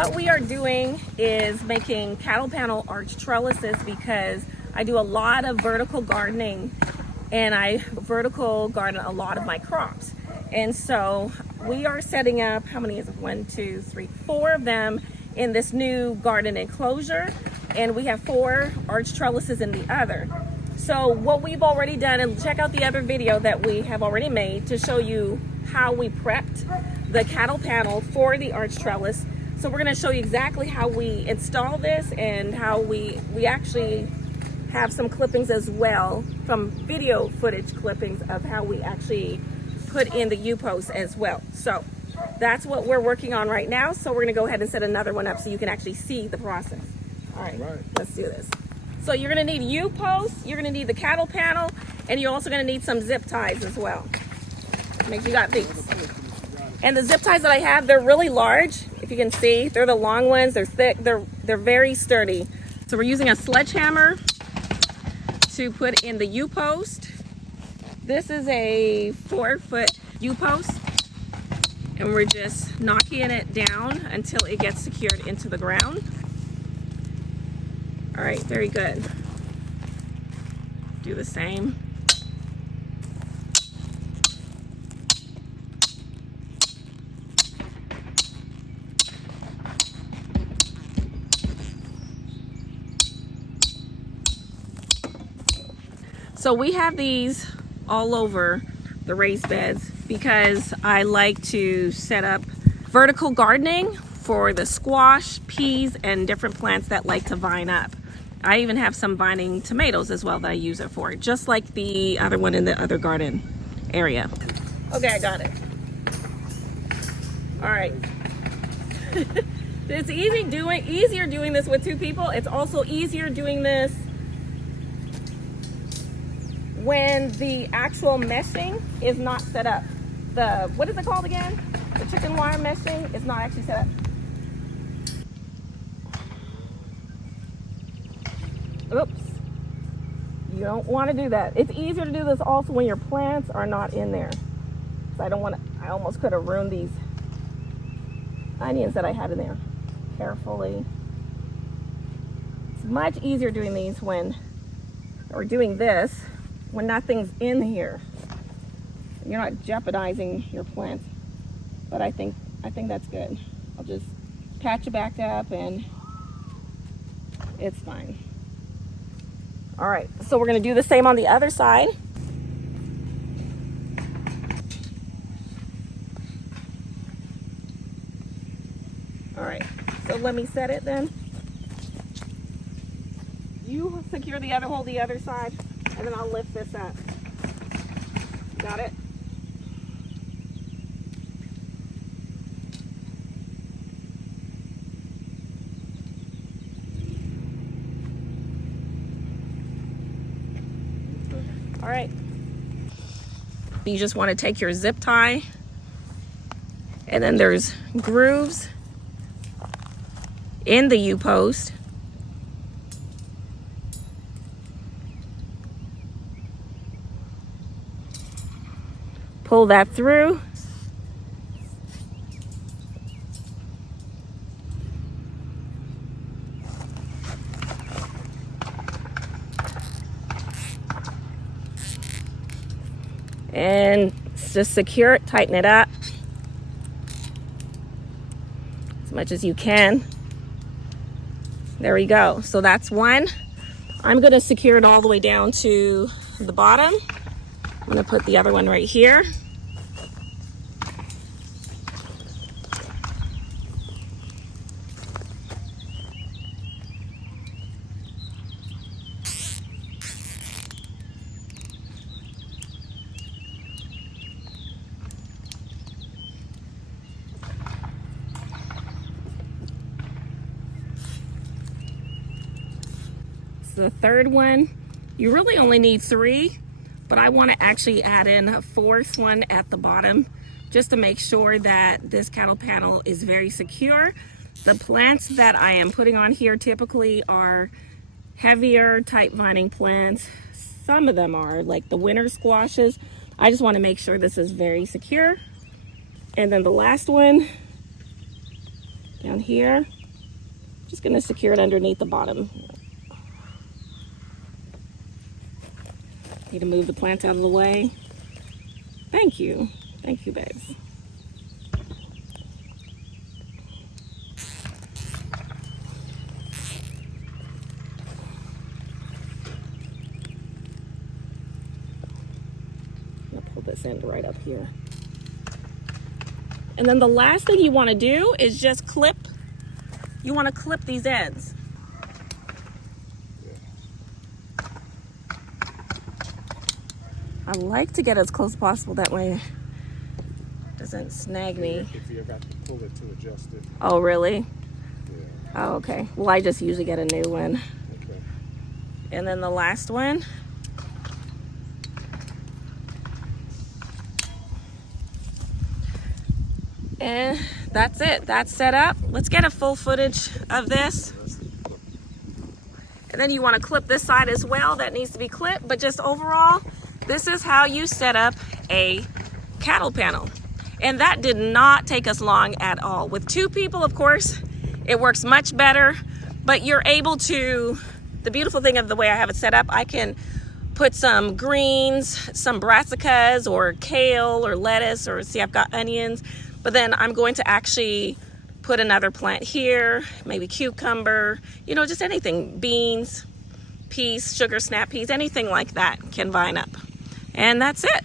what we are doing is making cattle panel arch trellises because I do a lot of vertical gardening and I vertical garden a lot of my crops. And so we are setting up, how many is it? 1, 2, 3, 4 of them in this new garden enclosure. And we have 4 arch trellises in the other. So what we've already done, and check out the other video that we have already made to show you how we prepped the cattle panel for the arch trellis. So we're gonna show you exactly how we install this and how we actually have some clippings as well, from video footage clippings of how we actually put in the U-posts as well. So that's what we're working on right now. So we're gonna go ahead and set another one up so you can actually see the process. All right, let's do this. So you're gonna need U-posts, you're gonna need the cattle panel, and you're also gonna need some zip ties as well. Make sure you got these. And the zip ties that I have, they're really large. If you can see, they're the long ones, they're thick, they're very sturdy. So we're using a sledgehammer to put in the U-post. This is a 4-foot U-post, and we're just knocking it down until it gets secured into the ground. All right, very good. Do the same. So we have these all over the raised beds because I like to set up vertical gardening for the squash, peas, and different plants that like to vine up. I even have some vining tomatoes as well that I use it for, just like the other one in the other garden area. Okay, I got it. All right. It's easier doing this with 2 people. It's also easier doing this when the actual meshing is not set up. What is it called again? The chicken wire meshing is not actually set up. Oops. You don't want to do that. It's easier to do this also when your plants are not in there. So I almost could have ruined these onions that I had in there. Carefully. It's much easier doing these when nothing's in here. You're not jeopardizing your plants. But I think that's good. I'll just patch it back up and it's fine. All right, so we're gonna do the same on the other side. All right, so let me set it then. You secure the other hole the other side, and then I'll lift this up. Got it? All right. You just want to take your zip tie, and then there's grooves in the U-post. Pull that through. And just secure it, tighten it up as much as you can. There we go. So that's one. I'm going to secure it all the way down to the bottom. I'm going to put the other one right here. The third one, you really only need 3, but I want to actually add in a 4th one at the bottom just to make sure that this cattle panel is very secure. The plants that I am putting on here typically are heavier type vining plants. Some of them are like the winter squashes. I just want to make sure this is very secure. And then the last one down here. Just gonna secure it underneath the bottom. Need to move the plants out of the way. Thank you, babes. I'll pull this end right up here. And then the last thing you want to do is just clip. You want to clip these ends. I like to get as close as possible, that way it doesn't snag me. If you got to pull it to adjust it. Oh, really? Yeah. Oh, okay. Well, I just usually get a new one. Okay. And then the last one. And that's it. That's set up. Let's get a full footage of this. And then you want to clip this side as well. That needs to be clipped. But just overall, this is how you set up a cattle panel. And that did not take us long at all. With 2 people, of course, it works much better. But you're able to, the beautiful thing of the way I have it set up, I can put some greens, some brassicas or kale or lettuce, or see, I've got onions. But then I'm going to actually put another plant here, maybe cucumber, you know, just anything, beans, peas, sugar snap peas, anything like that can vine up. And that's it.